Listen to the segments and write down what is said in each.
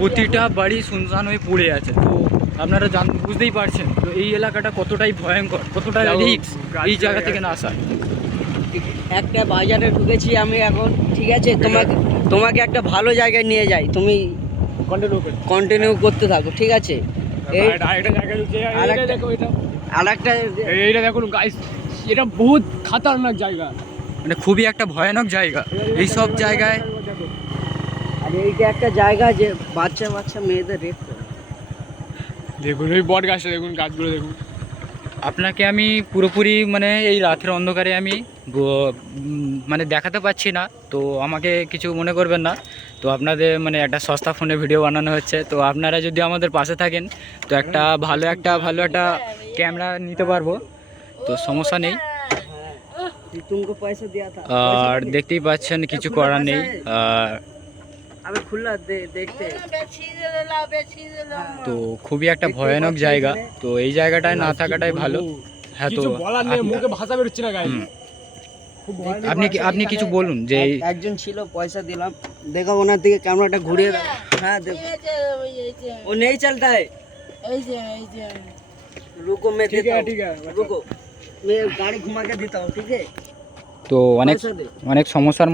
প্রতিটা বাড়ি শুনশান হয়ে পড়ে আছে। তো আপনারা বুঝতেই পারছেন তো এই এলাকাটা কতটাই ভয়ঙ্কর, কতটা রিস্ক এই জায়গা থেকে না আসা। একটা বাজারে ঢুকেছি আমি এখন, ঠিক আছে? তোমাকে একটা ভালো জায়গায় নিয়ে যাই, তুমি কন্টিনিউ করতে থাকো, ঠিক আছে? এইটা দেখুন গাইস, এটা বহুত খতরনাক জায়গা, মানে খুবই একটা ভয়ানক জায়গা এই সব জায়গায়। আর এইটা একটা জায়গা যে বাচ্চা মেয়েদের রেপ করে। দেখুন ওই বট গাছটা দেখুন, গাছগুলো দেখুন। আপনাকে আমি পুরোপুরি মানে এই রাতের অন্ধকারে আমি মানে দেখাতে পাচ্ছি না, তো আমাকে কিছু মনে করবেন না। তো আপনাদের মানে একটা সস্তা ফোনে ভিডিও বানানো হচ্ছে, তো আপনারা যদি আমাদের পাশে থাকেন তো একটা ভালো একটা ক্যামেরা নিতে পারবো, তো সমস্যা নেই। আর দেখতেই পাচ্ছেন কিছু করার নেই। আর তো খুবই একটা ভয়ানক জায়গা, তো এই জায়গাটায় না থাকাটাই ভালো। হ্যাঁ, তো মুখে ভাষা বেরোচ্ছে না গাইস। আপনি কিছু বলুন। যে একজন ছিল, পয়সা দিলাম, দেখো ওনার দিকে ক্যামেরাটা ঘুরিয়ে দাও। হ্যাঁ দেখো, ও নেই চলতা है, रुको मैं देता हूं, रुको मैं गाड़ी घुमा के देता हूं, ठीक है? তো অনেক সমস্যার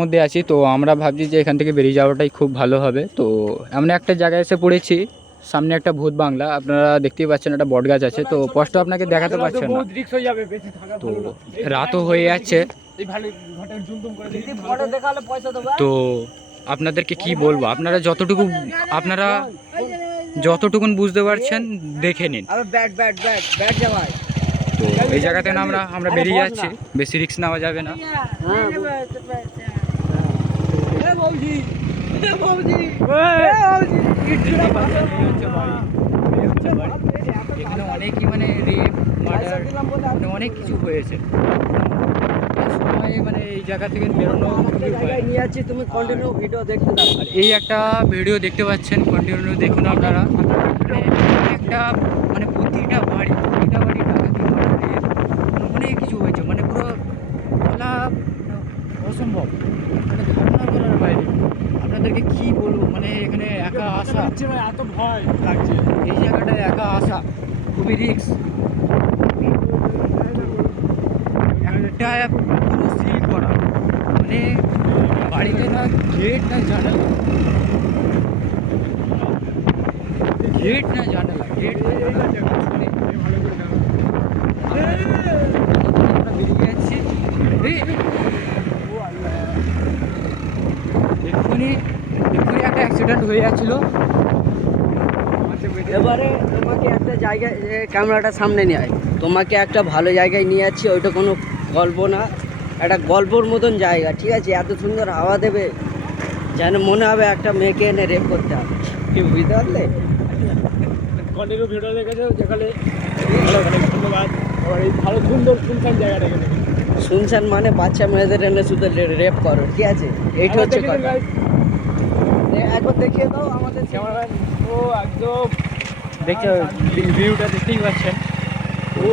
মধ্যে আছি, তো আমরা ভাবছি যে এখান থেকে বেরিয়ে যাওয়াটাই খুব ভালো হবে। তো এমন একটা জায়গায় এসে পড়েছি, সামনে একটা ভূত বাংলা, আপনারা দেখতেই পাচ্ছেন একটা বট গাছ আছে, তো স্পষ্ট আপনাকে দেখাতে পারছেন না। তো রাতও হয়ে যাচ্ছে, তো আপনাদেরকে কি বলবো, আপনারা যতটুকুন বুঝতে পারছেন দেখে নিন। তো এই জায়গাতে না আমরা বেরিয়ে যাচ্ছি, বেশি রিস্ক নেওয়া যাবে না। এখানে অনেকই মানে রেপ, মার্ডার, মানে অনেক কিছু হয়েছে। মানে এই জায়গা থেকে বেরোনো নিয়ে যাচ্ছি, তুমি কন্টিনিউ ভিডিও দেখতে থাকো। আর এই একটা ভিডিও দেখতে পাচ্ছেন, কন্টিনিউ দেখুন আপনারা। মানে একটা মানে প্রতিটা বাড়ি ডাকাতি, অনেক কিছু হয়েছে, মানে পুরো বলা অসম্ভব, মানে ধারণা করার বাইরে। আপনাদেরকে কি বলবো, মানে এখানে একা আসা, এত ভয় লাগছে, এই জায়গাটায় একা আসা খুবই রিস্ক। একটা পুরো সিল করা, মানে বাড়িতে না গেট না জানালা, গেট না জানালা আমরা বেরিয়ে যাচ্ছি। এক্ষুনি একটা অ্যাক্সিডেন্ট হয়ে যাচ্ছিল। এবারে তোমাকে একটা জায়গায়, ক্যামেরাটা সামনে নিয়ে আয়, তোমাকে একটা ভালো জায়গায় নিয়ে যাচ্ছি। ওইটা কোনো গল্প না, একটা গল্পর মতন জায়গা, ঠিক আছে? এত সুন্দর হাওয়া দেবে যেন মনে হবে একটা মেয়েকে এনে রেপ করতে হবে, কি বুঝতে পারলে? কন্টিনিউ ভিডিও দেখেছো যেখানে, ধন্যবাদ। আর এই ভালো সুন্দর শুনশান জায়গাটাকে শুনছেন মানে বাচ্চা মেয়েদের এনে শুধু রেপ করো, ঠিক আছে? এইটা হচ্ছে কথা। একবার দেখিয়ে দাও আমাদের ক্যামেরা। ও একদম দেখতে ভিউটা দেখতেই পাচ্ছেন,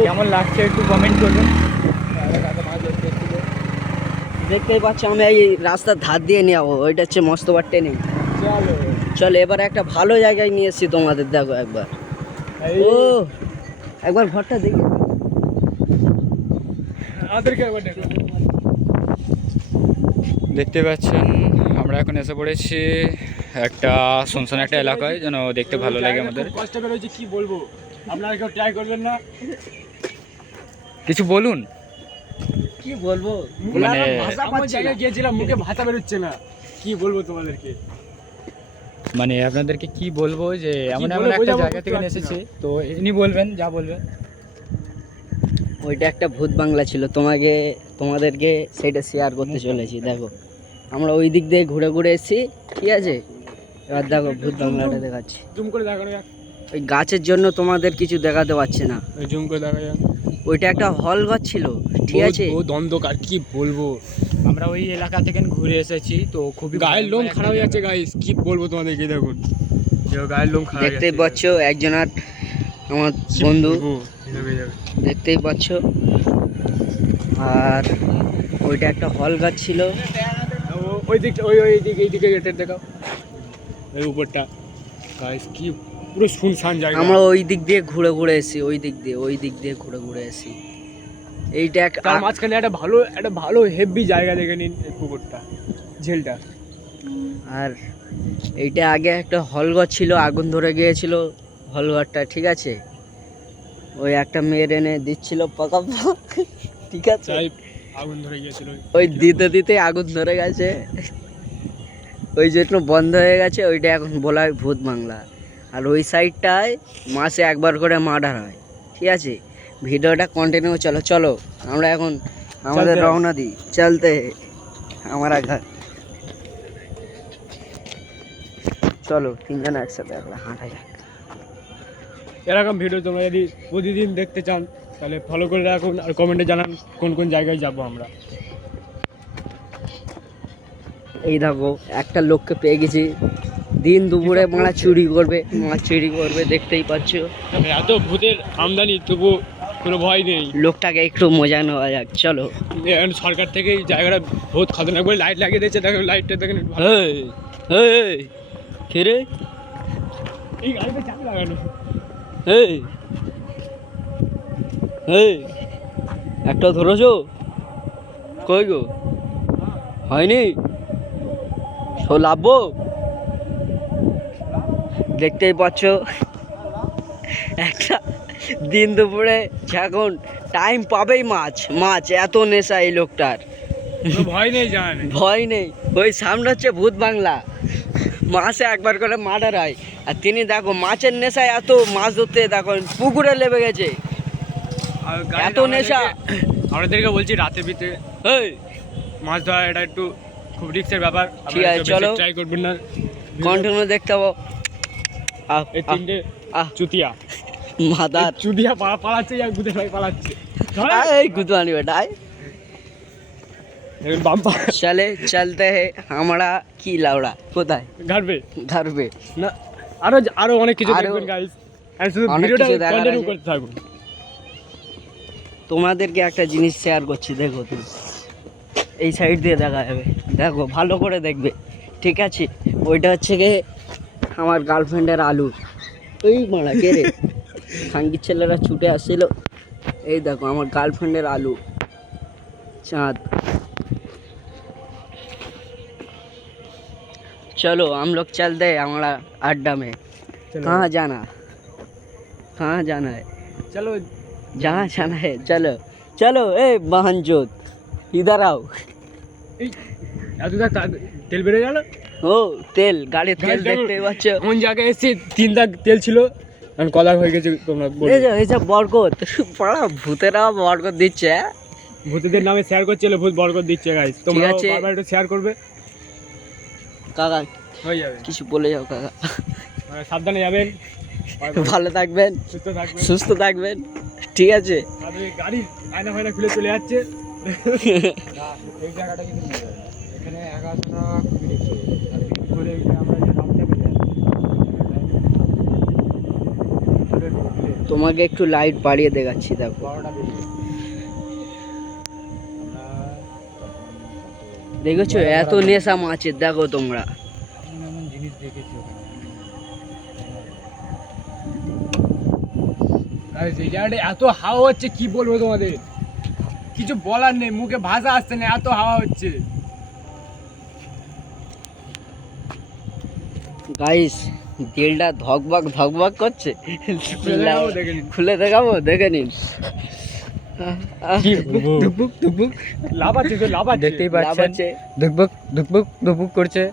কেমন লাগছে একটু কমেন্ট করবেন। দেখতেই পাচ্ছ আমি এই রাস্তার ধার দিয়ে নিয়ে যাবো, ওইটা হচ্ছে মস্তবার ট্রেনিং। চলো এবার একটা ভালো জায়গায় নিয়ে এসেছি তোমাদের, দেখো একবার। ও একবার ঘরটা দেখি, দেখতে পাচ্ছেন আমরা এখন এসে পড়েছি একটা শুনশান একটা এলাকায়, যেন দেখতে ভালো লাগে আমাদের। কষ্ট বেরোচ্ছে, কি বলবো, আপনারা কেউ ট্রাই করবেন না? কিছু বলুন। কি বলবো, মানে আমার জায়গায় গিয়েছিলাম, মুখে ভাষা বেরোচ্ছে না, কি বলবো তোমাদেরকে। মানে আপনাদেরকে কি বলবো যে এমন একটা জায়গা থেকে এসেছি, তো ইনি বলবেন যা বলবেন। ওইটা একটা ভূত বাংলা ছিল, তোমাদেরকে সেটা শেয়ার করতে চলেছি। দেখো আমরা ওই দিক দিয়ে ঘুরে এসেছি, ঠিক আছে? এবার দেখো ভূত বাংলাটা দেখাচ্ছি। জুম করে দেখানো যাক। ওই গাছের জন্য তোমাদের কিছু দেখাতে পারছে না, জুম করে দেখা যাক। ওইটা একটা হল ঘর ছিল, ঠিক আছে? ও দ্বন্দ্বকার, কি বলবো। আমরা ওই এলাকা থেকে ঘুরে এসেছি, তো খুবই গায়ের লোম খারাপ হয়ে যাচ্ছে গাইস, কি বলবো তোমাদেরকে। দেখুন গায়ের লোম খারাপ, দেখতেই পাচ্ছ একজন আর আমার বন্ধু, দেখতেই পাচ্ছ। আর ওইটা একটা হল গাছ ছিল, ওই দিকটা ওই দিকে এই দিকে গেটের দেখাও এই উপরটা গাইস কি পুরো শুনশান জায়গা। আমরা ওই দিক দিয়ে ঘুরে ঘুরে এসেছি, ওই দিক দিয়ে ঘুরে ঘুরে এসেছি। এইটা তার মাঝখানে একটা ভালো হেভি জায়গা দেখে নিন এই পুকুরটা ঝিলটা। আর এইটা আগে একটা হলঘর ছিল, আগুন ধরে গিয়েছিল হলঘরটা, ঠিক আছে। ওই একটা মেয়ের এনে দিচ্ছিল পাকা ঠিক আছে, তাই আগুন ধরে গিয়েছিল। ওই দিতে দিতে আগুন ধরে গেছে, ওই জন্য বন্ধ হয়ে গেছে। ওইটা এখন বলা হয় ভূত বাংলা। আর ওই সাইডটায় মাসে একবার করে মার্ডার হয়, ঠিক আছে। ভিডিওটা কন্টিনিউ চলো চলো, আমরা এখন আমাদের চলতে রওনা দিই, চলতে আমরা ঘর। চলো তিনজন একসাথে আমরা হাঁটা যাক। এরকম ভিডিও তোমরা যদি প্রতিদিন দেখতে চান তাহলে ফলো করে রাখুন আর কমেন্টে জানান কোন কোন জায়গায় যাব আমরা। এই দেখো একটা লোককে পেয়ে গেছি, দিন দুপুরে মাছ চুরি করবে, দেখতেই পাচ্ছ। এত ভূতের আমদানি তবু কোনো ভয় নেই। লোকটাকে একটু মজা নেওয়া যাক, চলো। এখন সরকার থেকে এই জায়গাটা বহুত খতরনাক করে লাইট লাগিয়ে দিয়েছে, দেখেন লাইটটা দেখেন ভালো। কে রে? এই গাড়িতে চাবি লাগানো। একটা ধরেছো? কই গো? হয়নি? লাভবো? দেখতেই পাচ্ছ একটা দিন দুপুরে যখন টাইম পাবেই মাছ এত নেশা এই লোকটার, কোনো ভয় নেই জান, ভয় নেই। ওই সামনে হচ্ছে ভূত বাংলা, মাসে একবার করে মার্ডার হয়। আর তিনি দেখো মাছের নেশায় এত মাছ ধরতে, দেখো পুকুরে লেবে গেছে, আর এত নেশা। আমাদেরকে বলছি রাতে বিতে মাছ ধরা এটা একটু খুব রিস্কের ব্যাপার। ঠিক আছে, চলো ট্রাই করবেন না, কন্টিনিউ দেখতে পাবো। এই তিনটে চুতিয়া মাদার চুতিয়া পালাচ্ছে, আর গুদে ভাই পালাচ্ছে। এই গুদওয়ানি বেটা বাম্পা চলতে হে আমরা কি লাউড়া কোথায় ঘাটবে ঘরবে না, আরো অনেক কিছু দেখবেন গাইস, আর শুধু অনেক ভিডিওটা কিছু দেখার কন্টিনিউ আছে। করতে থাকুন। তোমাদেরকে একটা জিনিস শেয়ার করছি, দেখো তুমি এই সাইড দিয়ে দেখা যাবে, দেখো ভালো করে দেখবে, ঠিক আছে। ওইটা হচ্ছে গিয়ে আমার গার্লফ্রেন্ডের আলু। ওই মারা কে রে? খাঙ্কির ছেলেরা ছুটে আসছিল। এই দেখো আমার গার্লফ্রেন্ডের আলু চাঁদ। चलो हम लोग चलते हैं हमारा अड्डा में। कहाँ जाना है? চলো जहाँ जाना है चलो चलो। ए बहन जोत इधर आओ। এই এত তেল বেড়ে গেল। ও তেল, গাড়ির তেল দেখতে পাচ্ছ? কোন জায়গায় এসে 3 দাগ তেল ছিল, এখন কলা হয়ে গেছে। তোমরা এই যে বরকত পাড়া ভূতেরা বরকত দিচ্ছে। ভূতদের নামে শেয়ার করছিল, ভূত বরকত দিচ্ছে গাইস, তোমরা আছে। বারবার একটু শেয়ার করবে, কাকা হয়ে যাবে। কিছু বলে যাও কাকা। সাবধানে যাবেন, ভালো থাকবেন, সুস্থ থাকবেন। সুস্থ থাকবেন, ঠিক আছে। আর ওই গাড়ি আয়না ফায়না খুলে চলে যাচ্ছে। এই জায়গাটা কিন্তু এখানে 1100 টাকা খুবই রিক্স আর বিক্রি করে আমরা যে দামটা পেয়ে তোমাকে একটু লাইট বাড়িয়ে দেখাচ্ছি, দেখো 12টা বেরিয়ে দেখেছো এত নেশা মাছের, দেখো তোমরা। এমন জিনিস দেখেছি ওখানে। এই জায়গাটা এত হাওয়া হচ্ছে, কি বলবো তোমাদের, কিছু বলার নেই, মুখে ভাষা আসছে না, এত হাওয়া হচ্ছে। গাইস দিলটা ধকবক করছে। দেখাবো, দেখে নিন। খুলে দেখাবো, দেখে নিন। ধুকবুক লাফাচ্ছে, তো লাফাচ্ছে। দেখতেই পাচ্ছেন লাফাচ্ছে। ধুকবুক করছে।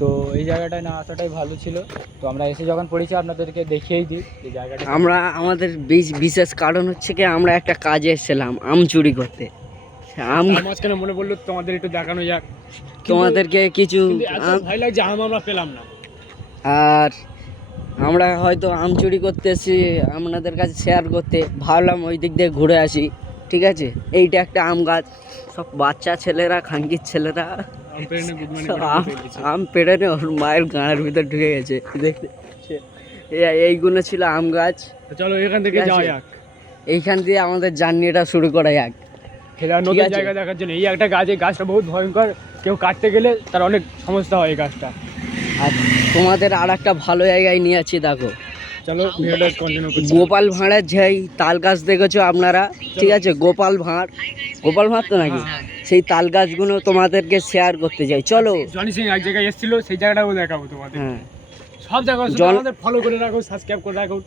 তো এই জায়গাটায় না আসাটাই ভালো ছিল। তো আমরা এসে যখন পড়েছি আপনাদেরকে দেখিয়েই দিই এই জায়গাটা। আমরা আমাদের বিশেষ কারণ হচ্ছে কি, আমরা একটা কাজে এসেছিলাম আম চুরি করতে। আম তার মাঝখানে মনে পড়লো তোমাদের একটু দেখানো যাক, তোমাদেরকে কিছু কিন্তু এত ভয় লাগছে, আমরা পেলাম না। আর আমরা হয়তো আম চুরি করতে এসেছি আপনাদের কাছে শেয়ার করতে, ভাবলাম ওই দিক দিয়ে ঘুরে আসি, ঠিক আছে। এইটা একটা আম গাছ, সব বাচ্চা ছেলেরা, খাঙ্কির ছেলেরা আম পেড়ে নে, গুড মর্নিং আম পেড়ে নে ওর মায়ের গাঁয়ের ভিতর ঢুকে গেছে, দেখতে। এইগুলো ছিল আম গাছ। চলো এখান থেকে ঠিক আছে। যাওয়া যাক, এইখান দিয়ে আমাদের জার্নিটা শুরু করা যাক। খেলার ঠিক নতুন আছে। জায়গা দেখার জন্য। এই একটা গাছ, এই গাছটা বহুত ভয়ঙ্কর, কেউ কাটতে গেলে তার অনেক সমস্যা হয় এই গাছটা। আর তোমাদের আর একটা ভালো জায়গায় নিয়ে আছি দেখো, চলো ভিডিওটা কন্টিনিউ করছি। গোপাল ভাঁড়ের যেই তাল গাছ দেখেছো আপনারা, ঠিক আছে, গোপাল ভাঁড় তো নাকি, সেই তাল গাছগুলো তোমাদেরকে শেয়ার করতে চাই, চলো। জনি সিং এক জায়গায় এসেছিল, সেই জায়গাটাও দেখাবো তোমাদের। হ্যাঁ, সব জায়গায় আমাদের ফলো করে রাখো, সাবস্ক্রাইব করে রাখো।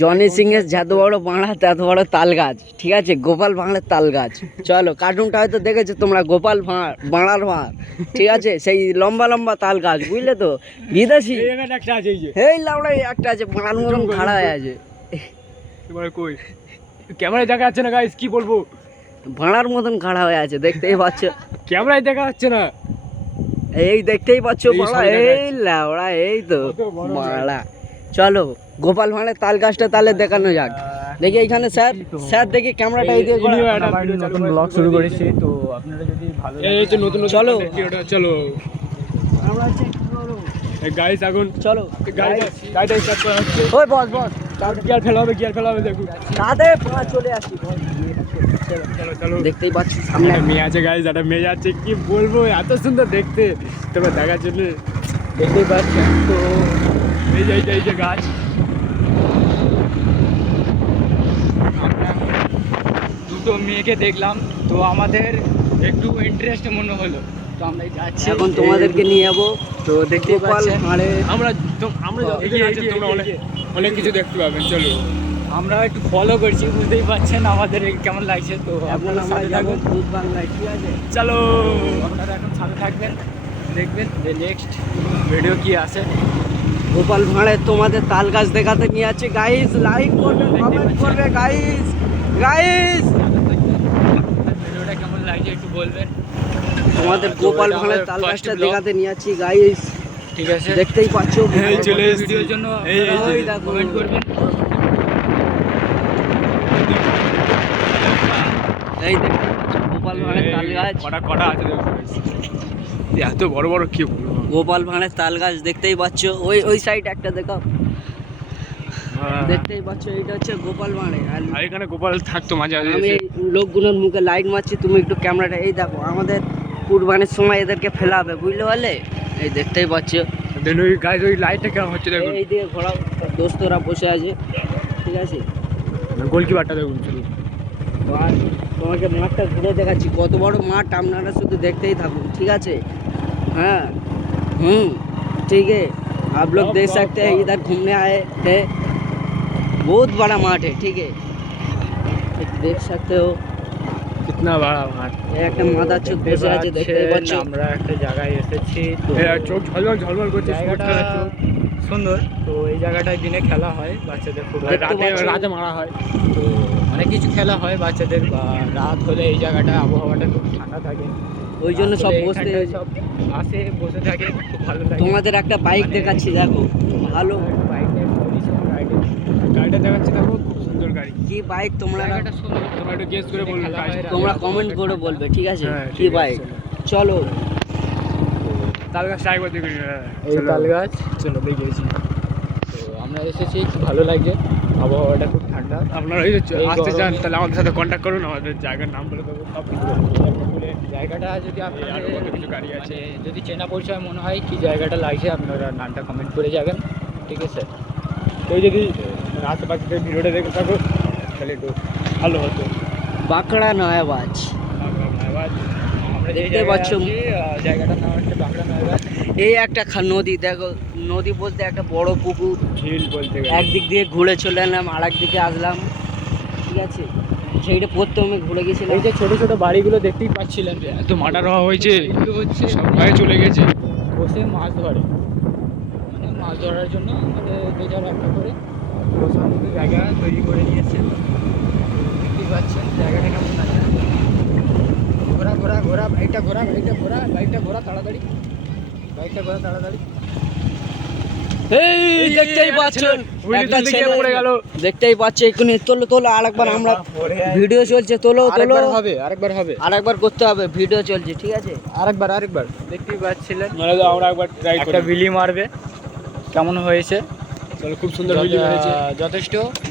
জনি সিং এর যত বড় বাঁড়া তত বড় তাল গাছ, ঠিক আছে, গোপাল ভাঁড়ের তাল গাছ। চলো, কার্টুনটা হয়তো দেখেছো তোমরা, গোপাল ভাঁড়, বাঁড়ার ভাঁড়, ঠিক আছে, সেই লম্বা লম্বা তাল গাছ, বুঝলে তো, বিদেশি। এই জায়গাটা একটা আছে, এই যে এই লাউড়াই একটা আছে, বাঁড়ার মতন খাড়া হয়ে আছে, তোমার কই ক্যামেরায় দেখা যাচ্ছে না গাইস, কি বলবো, ভাঁড়ার মতন খাড়া হয়ে আছে, দেখতেই পাচ্ছ, ক্যামেরায় দেখা যাচ্ছে না। এই দেখতেই পাচ্ছ এই বাড়া, সামনে দেখা এই লাউড়া, এই তো কত বড় বাড়া। চলো গোপাল ভাঁড়ের তাল গাছটা তাহলে দেখানো যাক। দেখি এইখানে স্যার, স্যার দেখি ক্যামেরাটা এই দিয়ে ঘোরা। নতুন ব্লগ শুরু করেছি, তো আপনারা যদি ভালো এই হচ্ছে নতুন নতুন চলো। content creator, চলো আমরা হচ্ছে কি করবো? গাইস এখন চলো গাড়িটা স্টার্ট করা হচ্ছে। ওই বস বস, গিয়ার ফেলা হবে দেখুন। তাদের চলে আসি বস। চলো চলো, দেখতেই পাচ্ছ সামনে একটা মেয়ে আছে গাইস, একটা মেয়ে যাচ্ছে, কি বলবো, এত সুন্দর দেখতে, তোমরা দেখার জন্য। দেখতেই পাচ্ছেন। তো এই যে গাছ, আমরা দুটো মেয়েকে দেখলাম, তো আমাদের একটু ইন্টারেস্ট মনে হলো, তো আমরা যাচ্ছি এখন তোমাদেরকে নিয়ে যাবো তো দেখতেই গোপাল পাচ্ছেন। ভাঁড়ের। আমরা যত এগিয়ে, আছি এগিয়ে, তোমরা এগিয়ে, অনেক কিছু দেখতে পাবেন। চলো আমরা একটু ফলো করছি, বুঝতেই পারছেন আমাদের কেমন লাগছে, তো এখন আপনারা আমরা সাথে যাবো থাকুন। ভূত বাংলায়, ঠিক আছে। চলো, আপনারা এখন সাথে থাকবেন, দেখবেন যে নেক্সট ভিডিও কি আছে। গোপাল ভাঁড়ের তোমাদের তাল গাছ দেখাতে নিয়ে আছে গাইস, লাইক করবে, কমেন্ট করবে গাইস, গাইস ভিডিওটা কেমন লাগছে একটু বলবেন। তোমাদের তো গোপাল এটা ভাঁড়ের আমার তাল first গাছটা vlog। দেখাতে নিয়ে আছি গাইস, ঠিক আছে, দেখতেই পাচ্ছ। এই চলে এসেছি। ভিডিওর জন্য এই যে, ওই দেখো। কমেন্ট করবেন। এই দেখতে পাচ্ছ গোপাল ভাঁড়ের তাল গাছ, কটা আছে দেখো, এত বড় বড়, কি বলবো। গোপাল ভাঁড়ের তাল গাছ দেখতেই পাচ্ছ, ওই সাইড একটা দেখো, দেখতেই পাচ্ছ, এইটা হচ্ছে গোপাল ভাঁড়ে। আর আর এখানে গোপাল থাকতো মাঝে মাঝে আমি এসে। এই লোকগুলোর মুখে লাইট মারছি, তুমি একটু ক্যামেরাটা, এই দেখো, আমাদের কুরবানির সময় এদেরকে ফেলাবে, বুঝলে পারলে, এই দেখতেই পাচ্ছ। দেন ওই গাছ, ওই লাইটটা কেমন হচ্ছে দেখুন, এই দিকে ঘোড়া দোস্তরা বসে আছে, ঠিক আছে। গোলকিপারটা দেখুন। চলো আর তোমাকে মাঠটা ঘুরে দেখাচ্ছি, কত বড় মাঠ, আপনারা শুধু দেখতেই থাকুন, ঠিক আছে। हाँ ठीक है, आप लोग देख सकते हैं, इधर घूमने आए थे, बहुत बड़ा माठ है, ठीक है, देख सकते हो। কিতনা বড় মাঠ, একটা মাদার চোখ বসে আছে, দেখতেই পাচ্ছ। আমরা একটা জায়গায় এসেছি, তো চোখ ঝলমল ঝলমল করছে, জায়গাটা সুন্দর। তো এই জায়গাটায় দিনে খেলা হয় বাচ্চাদের, খুব রাতে মারা হয়। তো অনেক কিছু খেলা হয় বাচ্চাদের, বা রাত হলে এই জায়গাটা আবহাওয়াটা খুব ঠান্ডা থাকে, ওই জন্য রাত সব হলে বসতে, এখানটায় সব আসে, বসে থাকে, খুব ভালো লাগে। তোমাদের একটা বাইক দেখাচ্ছি দেখো, ভালো গাড়িটা দেখাচ্ছে দেখো, খুব সুন্দর গাড়ি। কি বাইক, তোমরা জায়গাটা সুন্দর, তোমরা একটু গেস করে বলবে খেলা হয় রাতে। তোমরা কমেন্ট করে বলবে, ঠিক আছে, হ্যাঁ, কি ঠিক আছে, বাইক। চলো তাল গাছটা একবার দেখুন। এই তাল গাছ, চলো দেখিয়েছি। তো আমরা এসেছি, খুব ভালো লাগছে, আবহাওয়াটা খুব ঠান্ডা। আপনারা এই যে এই আসতে চান গরমে- তাহলে আমাদের সাথে কন্ট্যাক্ট করুন, আমাদের জায়গার নাম বলে দেবো, সব কিছু বলে দেবো। জায়গাটা যদি আরো আপনাদের কত কিছু গাড়ি আছে। মানে যদি চেনা পরিচয় মনে হয় কি জায়গাটা লাগছে, আপনারা নামটা কমেন্ট করে যাবেন, ঠিক আছে। কেউ যদি আশেপাশে থেকে ভিডিওটা দেখে থাকো তাহলে একটু ভালো হতো। বাঁকড়া নয়াবাজ, আমরা যে দেখতে পাচ্ছ। জায়গাটার নাম হচ্ছে বাঁকড়া নয়বাজ। এই একটা নদী দেখো, নদী বলতে একটা বড় পুকুর, ঝিল বলতে গেলে একদিক দিয়ে ঘুরে চলে এলাম, আর দিকে আসলাম, ঠিক আছে। সেইটা প্রথমে ঘুরে গেছিলাম। এই যে ছোট ছোট বাড়িগুলো দেখতেই পাচ্ছিলেন, এত মার্ডার হওয়া হয়েছে, এগুলো হচ্ছে সব ভয়ে চলে গেছে। বসে মাছ ধরে, মানে মাছ ধরার জন্য মানে যে যার একটা করে বসার মতো জায়গা তৈরি করে নিয়েছে, দেখতেই পাচ্ছেন জায়গাটা কেমন আছে। ঘোরা ঘোরা ঘোরা, বাইকটা ঘোরা, বাইকটা ঘোরা, বাইকটা ঘোরা তাড়াতাড়ি, বাইকটা ঘোরা তাড়াতাড়ি। এই দেখতেই পাচ্ছ, একটা ছেলে পড়ে গেল। দেখতেই পাচ্ছ, এক্ষুনি তোলো তোলো, আরেকবার আমরা ভিডিও চলছে, তোলো তোলো, আরেকবার হবে, আরেকবার করতে হবে, ভিডিও চলছে, ঠিক আছে। আরেকবার দেখতেই পাচ্ছিলেন। মানে আমরা একবার ট্রাই একটা করি। বিলি মারবে, কেমন হয়েছে, চলো, খুব সুন্দর ভিডিও হয়েছে।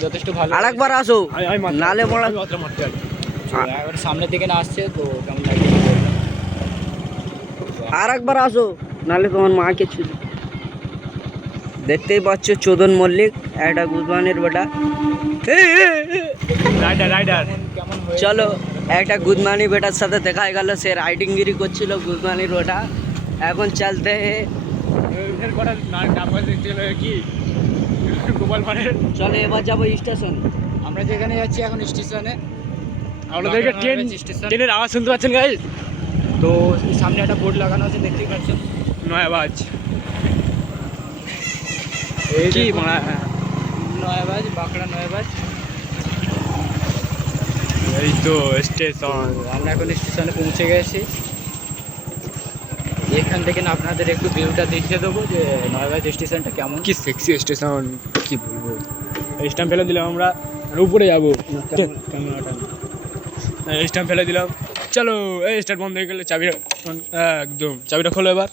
যথেষ্ট ভালো। আরেকবার আসো, আমি মারতে নালে পারছি, বড়া আমি অতটা মারতে পারি। একবার সামনের দিকে না আসছে, তো কেমন লাগছে আর একবার আসো, নাহলে তোমার মাকে ছুটি। দেখতেই পাচ্ছ চোদন মল্লিক, একটা গুদমানের বেটা। রাইডার রাইডার চলো, একটা গুদমানি বেটার সাথে দেখা গেল, সে রাইডিংগিরি করছিল গুদমানির বেটা। এখন চলতে এর কটা নাম দেখতে হলো কি গোপাল ভাঁড়ের। চলো এবার যাবো স্টেশন। আমরা যেখানে যাচ্ছি এখন স্টেশনে, আপনাদেরকে ট্রেন স্টেশন। ট্রেনের আওয়াজ শুনতে পাচ্ছেন গাইস? তো এই সামনে একটা বোর্ড লাগানো আছে, দেখতেই পাচ্ছেন। নয়াবাজ এই কি মানে নয়াবাজ, বাঁকড়া নয়াবাজ। এই তো স্টেশন। আমরা এখন স্টেশনে পৌঁছে গেছি। এখান থেকে না আপনাদের একটু ভিউটা দেখিয়ে দেবো যে নয়াবাজ স্টেশনটা কেমন। কি সেক্সি স্টেশন, কি বলবো। স্ট্যাম্প ফেলে দিলাম আমরা, আর উপরে যাবো। স্ট্যাম্প ফেলে দিলাম, চলো। এই স্টার্ট বন্ধ হয়ে গেলে চাবি একদম চাবিটা খোলো এবার।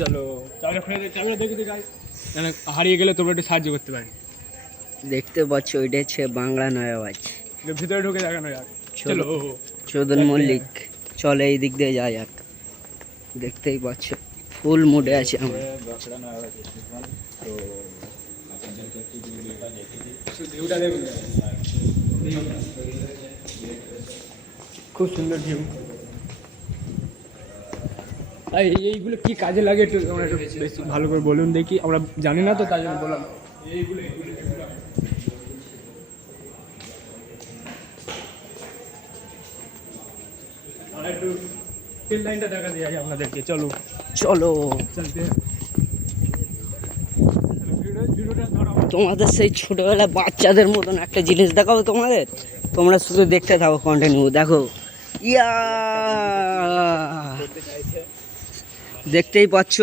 চলো চাবিটা খুলে চাবিটা দেখে দিই গাইস, মানে হারিয়ে গেলে তোমরা একটু সাহায্য করতে পারি। দেখতে পাচ্ছ ওইটা হচ্ছে বাংলা নয়াবাজ, ভিতরে ঢুকে দেখানো যাক। চলো চোদন মল্লিক। চলো এই দিক দিয়ে যাই যাক। দেখতেই পাচ্ছ ফুল মুডে আছে আমরা। বাঁকড়া নয়াবাজ স্টেশন। তো ভিউটা দেখুন, খুব সুন্দর ভিউ। এইগুলো কি কাজে লাগে একটু আমরা একটু বেশি ভালো করে বলুন দেখি, আমরা জানি না তো তাই জন্য বললাম। এইগুলো আমরা একটু ফিল লাইনটা দেখা দিয়ে আপনাদেরকে। চলো চলো চলতে ভিডিওটা ধরো। তোমাদের সেই ছোটবেলা বাচ্চাদের মতন একটা জিনিস দেখাবো তোমাদের, তোমরা শুধু দেখতে থাকো, কন্টিনিউ দেখো। ইয়া দেখতেই পাচ্ছ,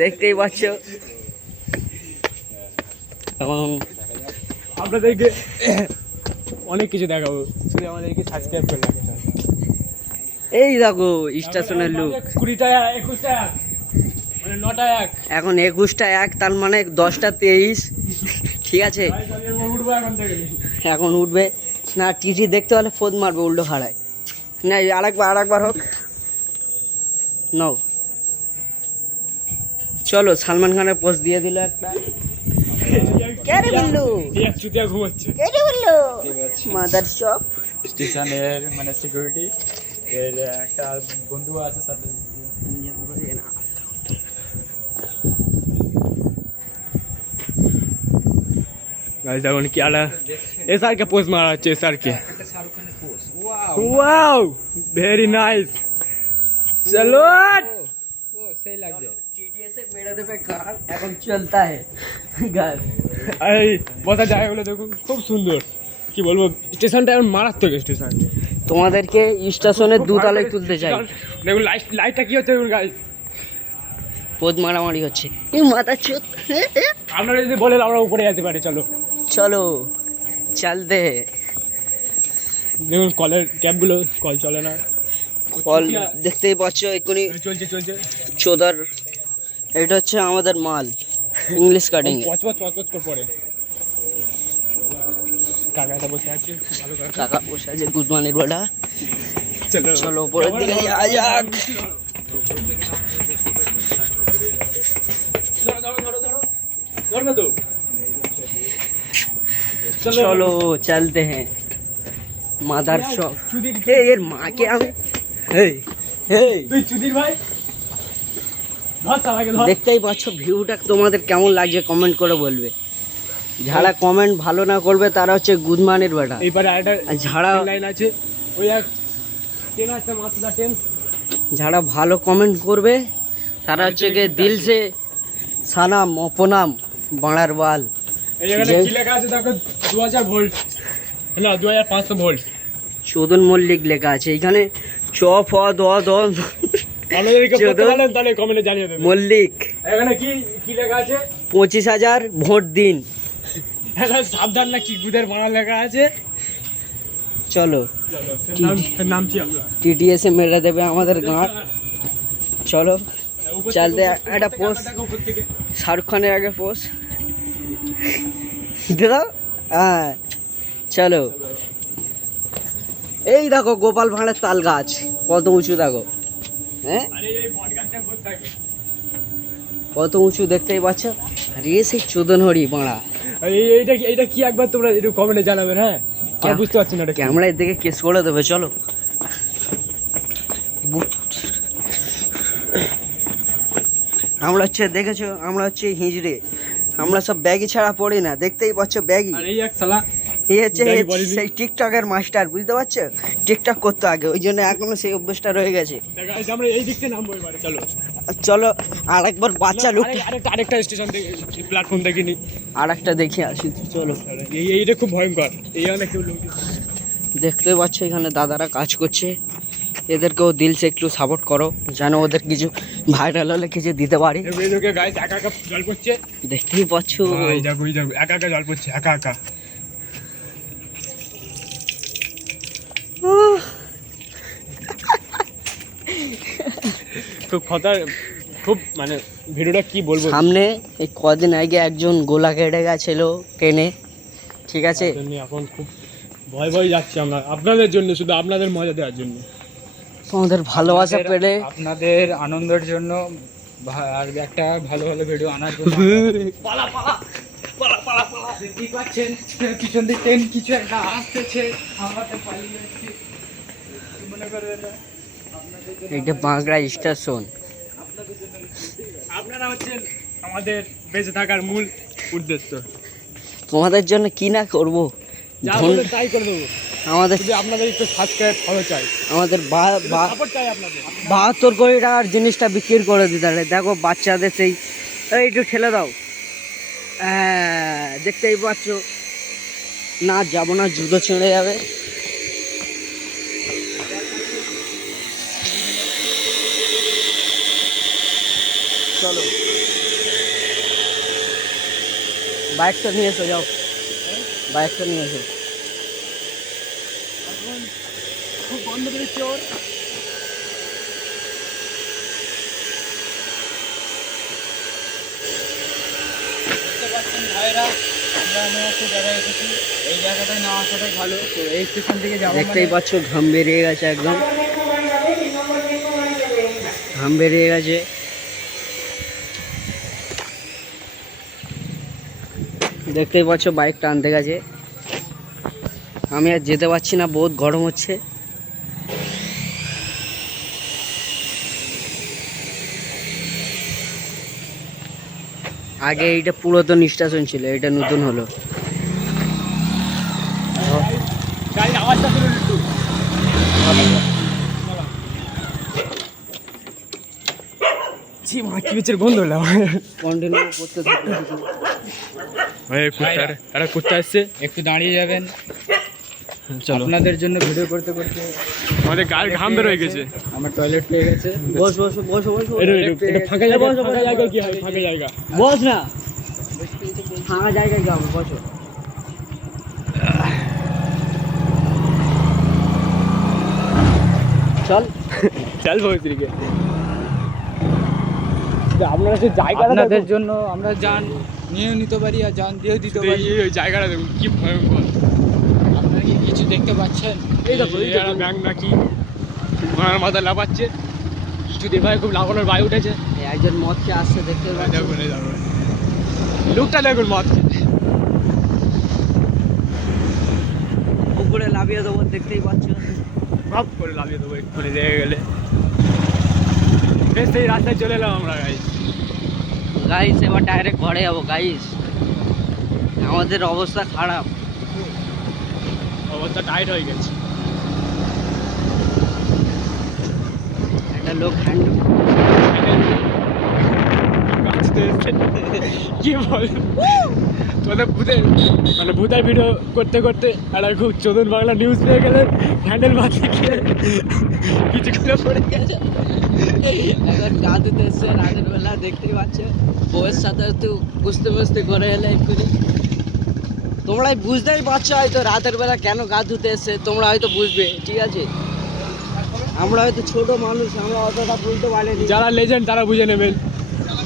দেখতেই পাচ্ছ। এখন আপনাদেরকে অনেক কিছু দেখাবো, শুধু আমাদেরকে সাবস্ক্রাইব করে রাখতে হবে। এই দেখো স্টেশনের লুক। 20 টাকা 21 টাকা মানে 9 টাকা এক। এখন 21টা 1, তার মানে 10টা 23। ঠিক আছে, আমি উঠবো এখন থেকে। এখন উঠবে না। টিটি দেখতে হলে ফোদ মারবে উল্টো খাড়ায়। না আরেকবার হোক। নাও চলো, সালমান খানের পোস্ট দিয়ে দিল একটা। কে বললো? এই এক চুতিয়া ঘুমাচ্ছে। কে বললো? Mother shop. স্টেশনের মানে সিকিউরিটি এর একটা বন্ধু আছে সাথে। গাইস দেখুন কি আলা এসআর কে পোস্ট মারা হচ্ছে, এসআর কে। একটা শাহরুখ খানের পোস্ট। Wow very nice. চলো ও সেই লাগছে। टीटीएस से मेरा तो पे कार এখন চলতা है গান। এই বসা জায়গাগুলো দেখুন খুব সুন্দর, কি বলবো। স্টেশনটা এখন মারাত্মক স্টেশন। তোমাদেরকে স্টেশনের দুতলায় তুলতে চাই। দেখুন লাইটটা কি হচ্ছে দেখুন গাইস। পোদ মারামারি হচ্ছে। এই মাথা চোদ। আপনারা যদি বলেন আমরা উপরে যেতে পারি। চলো চলো চলতে। দেখুন কলের ক্যাবগুলো, কল চলে না। কল দেখতেই পাচ্ছ এক্ষুনি চলছে চলছে। চোদার। এটা হচ্ছে আমাদের মাল, ইংলিশ কাটিং। পচ করে পড়ে। কাকাটা বসে আছে, ভালো কাকা। কাকা বসে আছে গুদমানের বেলা। চলো চলো উপরের দিকে যাওয়া যাক। ধরো না তো। চলো চলতে হ্যাঁ মাদার শপ। এর মাকে আমি এই তুই চুদির ভাই ধর সবাইকে ধর। দেখতেই পাচ্ছ ভিউটা তোমাদের কেমন লাগছে কমেন্ট করে বলবে। যারা কমেন্ট ভালো না করবে তারা হচ্ছে গুদমানের বেটা। এইবারে আরেকটা আর যারা লাইন আছে, ওই এক ট্রেন আছে মাসুদা ট্রেন। যারা ভালো কমেন্ট করবে তারা হচ্ছে গিয়ে দিল সে সানাম অপনাম বাড়ার বাল। এই জায়গাটা কি লেখা আছে দেখো, 2000 ভোল্ট না 2500 ভোল্ট। চোদন মল্লিক লেখা আছে এখানে। চ ফ দ দ আমাদেরকে বলতে চোদন পারেন তাহলে কমেন্টে জানিয়ে দেবেন। মল্লিক এখানে কি কি লেখা আছে? 25,000 ভোট দিন। এখানে সাবধান না কি গুদের মারা লেখা আছে। চলো চলো নাম কি আমরা টিটিএস এ মেরে দেবে আমাদের গাঁট। চলো চলতে। একটা পোস্ট শাহরুখ খানের আগে পোস্ট দাদা। হ্যাঁ চলো এই দেখো গোপাল ভাঁড়ের তাল গাছ কত উঁচু দেখো, হ্যাঁ আরে এই পডকাস্টটা করতে থাকে। কত উঁচু দেখতেই পাচ্ছ। আর এ সেই চোদন হরি বাঁড়া, এইটা কি একবার তোমরা একটু কমেন্টে জানাবেন, হ্যাঁ আমি বুঝতে পারছি না এটা কি। ক্যামেরায় দেখে কেস করে দেবে চলো। আমরা হচ্ছে দেখেছো, আমরা হচ্ছে হিজড়ে, আমরা সব ব্যাগি ছাড়া পড়ি না, দেখতেই পাচ্ছ ব্যাগি। আর এই এক শালা এই হচ্ছে ব্যাগি বলেনি। সেই টিকটকের মাস্টার, বুঝতে পারছো, টিকটক করতো আগে, ওই জন্য এখনো সেই অভ্যেসটা রয়ে গেছে। দেখা যাচ্ছে আমরা এই দিক থেকে নামবো এবারে, চলো। চলো আর একবার বাচ্চা লুক, আরেকটা স্টেশন থেকে প্ল্যাটফর্ম দেখিনি, আর একটা দেখে আসি চলো। এইটা খুব ভয়ঙ্কর, এই অনেক কেউ লোক দেখতে পাচ্ছ এখানে দাদারা কাজ করছে, এদেরকেও দিলসে একটু সাপোর্ট করো, যেন ওদের কিছু ভাইরাল হলে কিছু দিতে পারি। মেয়েদেরকে গায়ে একা একা জল পড়ছে, দেখতেই পাচ্ছ এই দেখো একা একা জল পড়ছে, একা একা। খুব খতর, খুব মানে ভিডিওটা কি বলবো। সামনে এই কদিন আগে একজন গোলা কেটে গেছিল ট্রেনে, ঠিক আছে, তার জন্য এখন খুব ভয় ভয় যাচ্ছি আমরা, আপনাদের জন্য, শুধু আপনাদের মজা দেওয়ার জন্য। তোমাদের ভালোবাসা পেলে আপনাদের আনন্দের জন্য আর একটা ভালো ভালো ভিডিও আনার জন্য পালা পালা পালা পালা পালা দেখতেই পাচ্ছেন পিছন দিক ট্রেন কিছু একটা আসতেছে, আমরা তো পালিয়ে যাচ্ছি, মনে করবেন না আপনাদের জন্য। এটা বাঁকড়া স্টেশন, আপনারা হচ্ছেন আমাদের বেঁচে থাকার মূল উদ্দেশ্য, তোমাদের জন্য কি না করবো, যা বলে তাই করে দেবো, আমাদের শুধু আপনাদের একটু সাবস্ক্রাইব ফলো চাই, আমাদের সাপোর্ট চাই আপনাদের। 72 কোটি টাকার জিনিসটা বিক্রি করে দিতে হবে। দেখো বাচ্চাদের সেই, এই একটু ঠেলে দাও, হ্যাঁ দেখতেই পাচ্ছ, না যাবো না, জুতো ছিঁড়ে যাবে। চলো বাইকটা নিয়ে এসো, যাও বাইকটা নিয়ে এসো। খুব বন্ধ বেরোচ্ছে ওর, দেখতে পাচ্ছেন ভাইরা, আমরা এমন একটা জায়গায় এসেছি, এই জায়গাটায় না আসাটাই ভালো। তো এই স্টেশন থেকে যাবো দেখতেই পাচ্ছ ঘাম বেরিয়ে গেছে, একদম ঘাম বেরিয়ে গেছে। দেখতেই পাচ্ছ বাইকটা আনতে গেছে, আমি আর যেতে পারছি না, বহুত গরম হচ্ছে। আগে এইটা পুরাতন স্টেশন ছিল, এটা নতুন হলো। গাড়ির আওয়াজটা শুনুন একটু। ছি মা, কি বিচের গন্ধ হলো কন্টিনিউ করতে থাকো। একটা কুত্তা এসছে, একটু দাঁড়িয়ে যাবেন, চলো। আপনাদের জন্য ভিডিও করতে করতে আমাদের গায়ের ঘাম বের হয়ে গেছে। আমার টয়লেট পেয়ে গেছে। বস বসো বসো বসো, এটা ফাঁকা জায়গা, ফাঁকা জায়গা কি হয়, ফাঁকা জায়গা। বস না, ফাঁকা জায়গায় যাবো, বসো। চল চল ভৌতিকে, আপনারা সেই জায়গাটা আপনাদের জন্য আমরা যান নিয়েও নিতে পারি আর যান দিয়েও দিতে পারি। ওই জায়গাটা দেখুন কি ভয়ঙ্কর। আপনারা কি কিছু দেখতে পাচ্ছেন? এই দেখো এই একটা ব্যাঙ নাকি ঘোড়ার মাথায় লাফাচ্ছে, কিছু দেখে খুব লাফানোর বায়ু উঠেছে। এই একজন মদ খেয়ে আসছে, দেখতে পাচ্ছ, দেখুন এই দেখুন লোকটা দেখুন মদ খেয়ে। পুকুরে লাফিয়ে দেবো, দেখতেই পাচ্ছ। ভাব করে লাফিয়ে দেবো এক্ষুনি লেগে গেলে। বেশ সেই রাস্তায় চলে এলাম আমরা গাইস। গাইস এবার ডাইরেক্ট ঘরে যাবো গাইস, আমাদের অবস্থা খারাপ। অবস্থা টাইট হয়ে গেছে। একটা লোক হ্যান্ড কি বল তোদের ভূতের মানে ভূতের ভিডিও করতে করতে একটা খুব চোদন বাংলা নিউজ পেয়ে গেলে হ্যান্ডেল মারতে গিয়ে কিছুক্ষণ পড়ে গেছে। এখন গা ধুতে এসছে রাতের বেলা, দেখতেই পাচ্ছ, বউয়ের সাথে একটু বুঝতে বুঝতে করে এলে এক্ষুনি। তোমরা বুঝতেই পারছো হয়তো রাতের বেলা কেন গা ধুতে এসছে, তোমরা হয়তো বুঝবে, ঠিক আছে। আমরা হয়তো ছোট মানুষ, আমরা অতটা বুঝতে পারিনি যারা লেজেন্ড তারা বুঝে নেবেন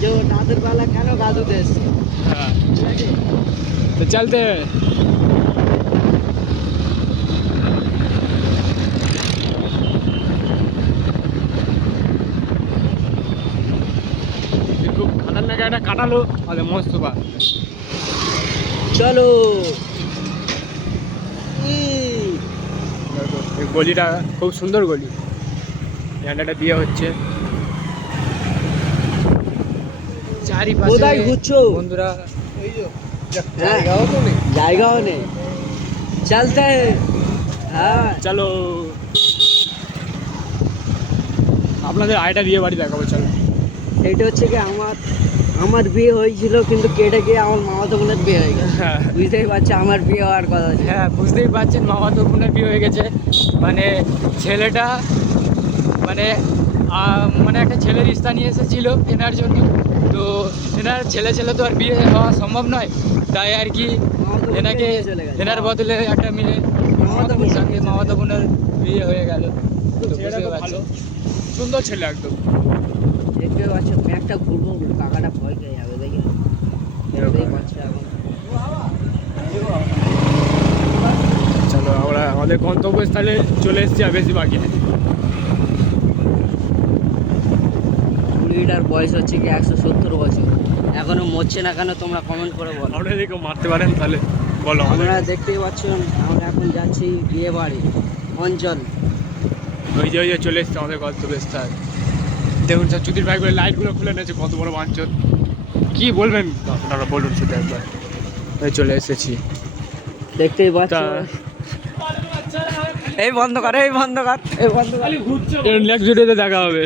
যে ও রাতের বেলা কেন গা ধুতে এসছে, হ্যাঁ। ঠিক আছে। তো চলতে একটা কাটালো আমাদের মস্ত পা। চলো এই গলিটা খুব সুন্দর গলি, এখানে একটা বিয়ে হচ্ছে। চারিপাশে কোথায় ঘুরছো বন্ধুরা, হ্যাঁ, জায়গাও নেই চলতে। হ্যাঁ চলো আপনাদের আয়টা বিয়ে বাড়ি দেখাবো, চলো। এইটা হচ্ছে কি আমার বিয়ে হয়েছিল, কিন্তু কেটে গিয়ে আমার মামাতো বোনের বিয়ে হয়ে গেছে। হ্যাঁ বুঝতেই পারছি আমার বিয়ে হওয়ার কথা ছিল। হ্যাঁ বুঝতেই পারছেন, মামাতো বোনের বিয়ে হয়ে গেছে। মানে ছেলেটা মানে মানে একটা ছেলের রিস্তা নিয়ে এসেছিল কেনার জন্য। তো এনার ছেলে তো আর বিয়ে হওয়া সম্ভব নয়, তাই আর কি মামাতো বোনকে এনাকে নিয়ে চলে গেছে। এনার বদলে একটা মেয়ে মামাতো বোনের সঙ্গে মামাতো বোনের বিয়ে হয়ে গেল। তো ছেলেটা বুঝতেই খুব পারছেন। ভালো, সুন্দর ছেলে একদম। দেখতে পাচ্ছ ব্যাগটা ঘুরবো, কাকাটা ভয় পেয়ে যাবে দেখি। দেখতেই পাচ্ছ এখন। চলো আমরা আমাদের গন্তব্যস্থলে চলে এসেছি, আর বেশি বাকি নেই। বুড়িটার বয়স হচ্ছে কি 170 বছর, এখনো মরছে না কেন তোমরা কমেন্ট করে বলো। আপনারা যদি কেউ মারতে পারেন তাহলে বলো আমাদের। আমরা দেখতেই পাচ্ছ আমরা এখন যাচ্ছি বিয়ে বাড়ি অঞ্চল। ওই যে চলে এসছে আমাদের গন্তব্যস্থল। দেখুন স্যার চুদির ভাই করে লাইটগুলো খুলে নিয়েছে, কত বড় বাঞ্চল। কি বলবেন আপনারা বলুন শুধু একবার। এই চলে এসেছি। দেখতেই পাচ্ছ তা- এই বন্ধ কর, এই বন্ধ কর, এই বন্ধ কর। নেক্সট ভিডিওতে দেখা হবে।